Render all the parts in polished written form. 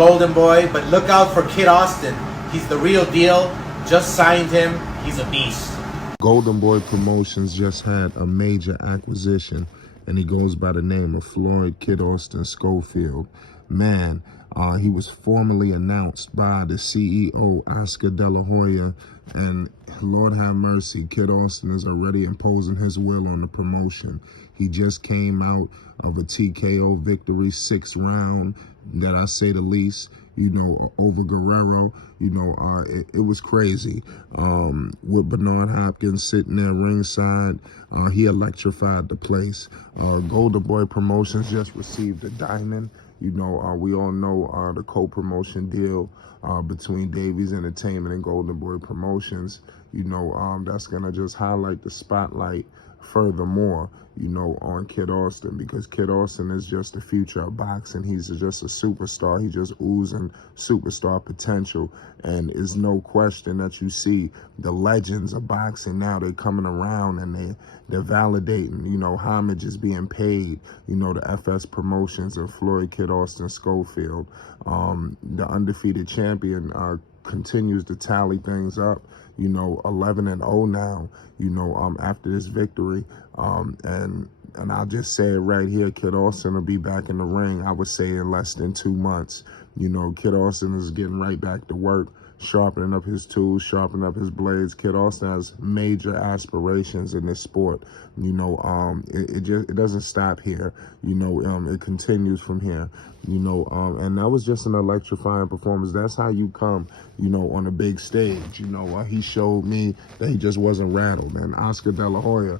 Golden Boy, but look out for Kid Austin. He's the real deal. Just signed him. He's a beast. Golden Boy Promotions just had a major acquisition, and he goes by the name of Floyd Kid Austin Schofield. Man, he was formally announced by the CEO, Oscar De La Hoya, and Lord have mercy, Kid Austin is already imposing his will on the promotion. He just came out of a TKO victory, 6th round, that I say the least, over Guerrero. It was crazy. With Bernard Hopkins sitting there ringside, he electrified the place. Golden Boy Promotions just received a diamond. We all know the co-promotion deal between Davies Entertainment and Golden Boy Promotions. That's gonna just highlight the spotlight furthermore, on Kid Austin, because Kid Austin is just the future of boxing. He's just a superstar. He's just oozing superstar potential. And it's no question that you see the legends of boxing now, they're coming around and they're validating, homage is being paid, the FS Promotions of Floyd Kid Austin Schofield. The undefeated champion continues to tally things up, 11-0 now, after this victory. And I'll just say it right here, Kid Austin will be back in the ring, I would say, in less than 2 months. Kid Austin is getting right back to work, sharpening up his tools, sharpening up his blades. Kid Austin has major aspirations in this sport. It doesn't stop here. It continues from here. And that was just an electrifying performance. That's how you come, on a big stage. He showed me that he just wasn't rattled. And Oscar De La Hoya,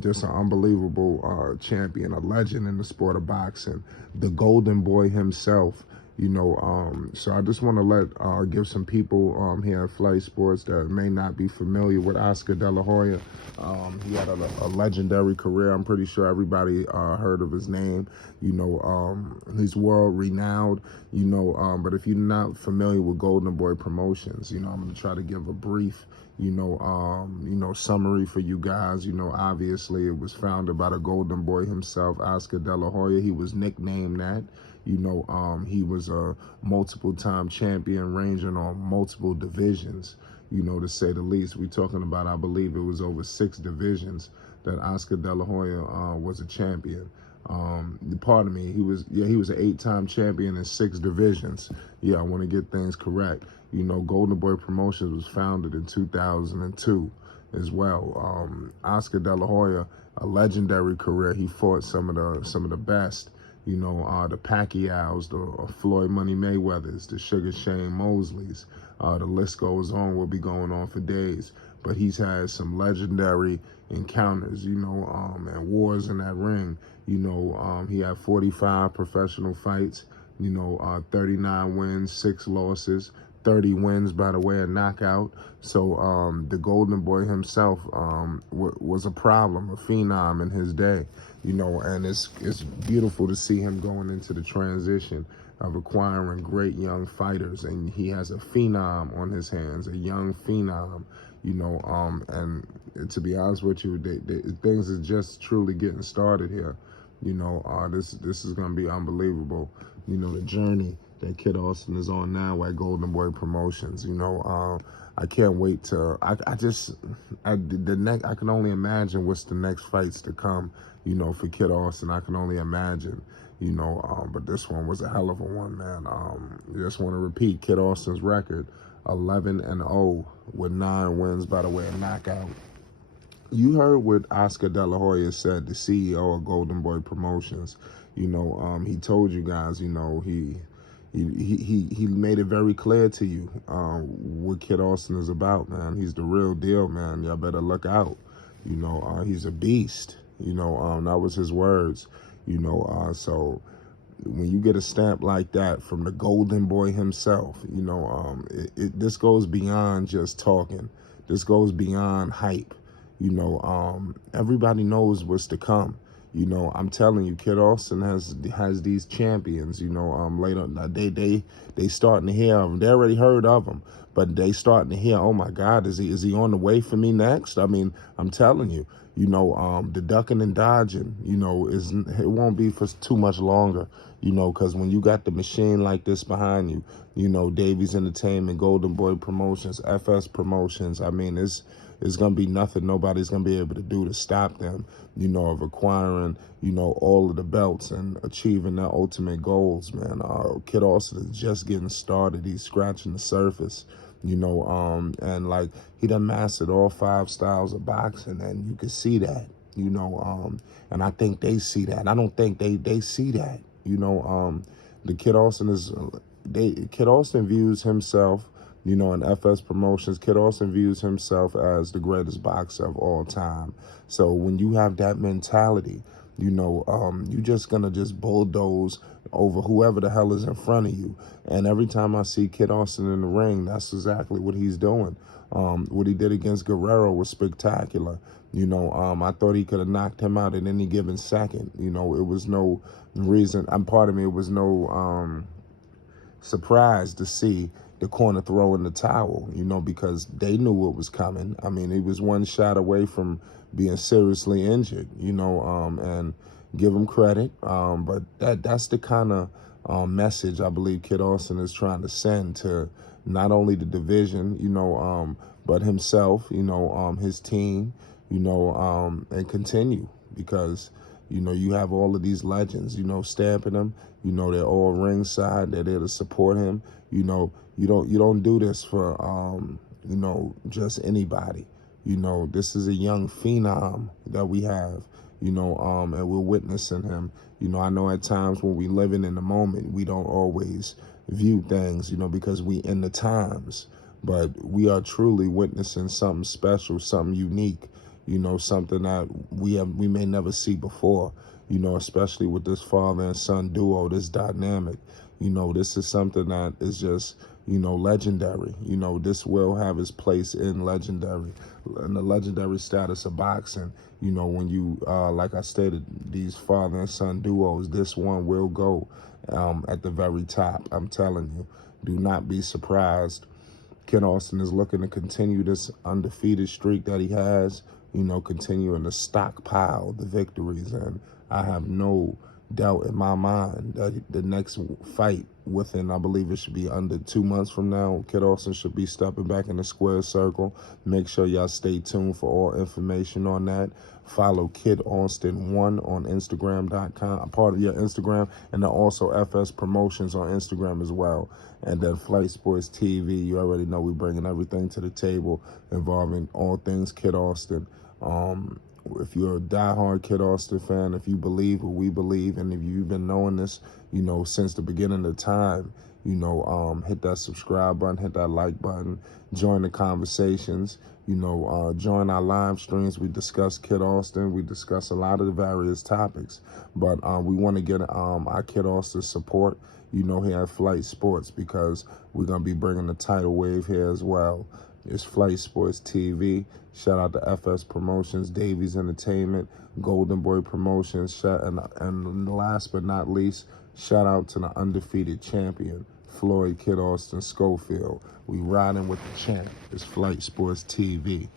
just an unbelievable champion, a legend in the sport of boxing, the Golden Boy himself. So I just want to give some people here at Flight Sports that may not be familiar with Oscar De La Hoya. He had a legendary career. I'm pretty sure everybody heard of his name. He's world renowned. But if you're not familiar with Golden Boy Promotions, I'm going to try to give a brief summary for you guys. Obviously it was founded by the Golden Boy himself, Oscar De La Hoya. He was nicknamed that. He was a multiple-time champion ranging on multiple divisions, to say the least. We're talking about, I believe it was over 6 divisions that Oscar De La Hoya was a champion. Pardon me, he was an 8-time champion in 6 divisions. Yeah, I want to get things correct. Golden Boy Promotions was founded in 2002 as well. Oscar De La Hoya, a legendary career. He fought some of the best. The Pacquiaos, the Floyd Money Mayweathers, the Sugar Shane Mosleys. The list goes on, will be going on for days. But he's had some legendary encounters, and wars in that ring. He had 45 professional fights, 39 wins, 6 losses, 30 wins, by the way, a knockout. So the Golden Boy himself was a problem, a phenom in his day. And it's beautiful to see him going into the transition of acquiring great young fighters. And he has a phenom on his hands, a young phenom, and to be honest with you, things are just truly getting started here. This is going to be unbelievable. The journey that Kid Austin is on now at Golden Boy Promotions. I can't wait to, I can only imagine what's the next fights to come, for Kid Austin. I can only imagine, but this one was a hell of a one, man. Just want to repeat Kid Austin's record, 11-0 with 9 wins, by the way, a knockout. You heard what Oscar De La Hoya said, the CEO of Golden Boy Promotions. He told you guys, he made it very clear to you what Kid Austin is about, man. He's the real deal, man. Y'all better look out. He's a beast. That was his words. So when you get a stamp like that from the Golden Boy himself, this goes beyond just talking. This goes beyond hype. Everybody knows what's to come. You know, I'm telling you, Kid Austin has these champions. You know, later they starting to hear of him. They already heard of him, but they starting to hear, oh my God, is he on the way for me next? I mean, I'm telling you, you know, the ducking and dodging, you know, it won't be for too much longer. You know, because when you got the machine like this behind you, you know, Davies Entertainment, Golden Boy Promotions, FS Promotions. I mean, it's going to be nothing nobody's going to be able to do to stop them, you know, of acquiring, you know, all of the belts and achieving their ultimate goals, man. Kid Austin is just getting started. He's scratching the surface, you know, and like he done mastered all 5 styles of boxing, and you can see that, you know, and I think they see that. I don't think they see that, you know. The Kid Austin Kid Austin views himself, you know, in FS Promotions, Kid Austin views himself as the greatest boxer of all time. So when you have that mentality, you know, you just gonna just bulldoze over whoever the hell is in front of you. And every time I see Kid Austin in the ring, that's exactly what he's doing. What he did against Guerrero was spectacular. You know, I thought he could have knocked him out at any given second. You know, it was no reason. It was no surprised to see the corner throw in the towel, you know, because they knew what was coming. I mean, he was one shot away from being seriously injured, you know, and give him credit. But that's the kind of message I believe Kid Austin is trying to send to not only the division, you know, but himself, you know, his team, you know, and continue, because you know, you have all of these legends, you know, stamping him. You know, they're all ringside. They're there to support him. You know, you don't do this for, you know, just anybody. You know, this is a young phenom that we have, you know, and we're witnessing him. You know, I know at times when we living in the moment, we don't always view things, you know, because we in the times. But we are truly witnessing something special, something unique, you know, something that we may never see before, you know, especially with this father and son duo, this dynamic. You know, this is something that is just, you know, legendary. You know, this will have its place in the legendary status of boxing. You know, when you, like I stated, these father and son duos, this one will go at the very top. I'm telling you, do not be surprised. Kid Austin is looking to continue this undefeated streak that he has, you know, continuing to stockpile the victories. And I have no doubt in my mind that the next fight within, I believe it should be under 2 months from now, Kid Austin should be stepping back in the square circle. Make sure y'all stay tuned for all information on that. Follow Kid Austin 1 on Instagram.com, part of your Instagram, and then also FS Promotions on Instagram as well. And then Flight Sports TV, you already know we're bringing everything to the table involving all things Kid Austin. If you're a diehard Kid Austin fan, if you believe what we believe, and if you've been knowing this, you know, since the beginning of time, you know, hit that subscribe button, hit that like button, join the conversations, you know, join our live streams. We discuss Kid Austin. We discuss a lot of the various topics, but we want to get our Kid Austin support, you know, here at Flight Sports, because we're going to be bringing the tidal wave here as well. It's Flight Sports TV. Shout out to FS Promotions, Davies Entertainment, Golden Boy Promotions, and last but not least, shout out to the undefeated champion, Floyd Kid Austin Schofield. We riding with the champ. It's Flight Sports TV.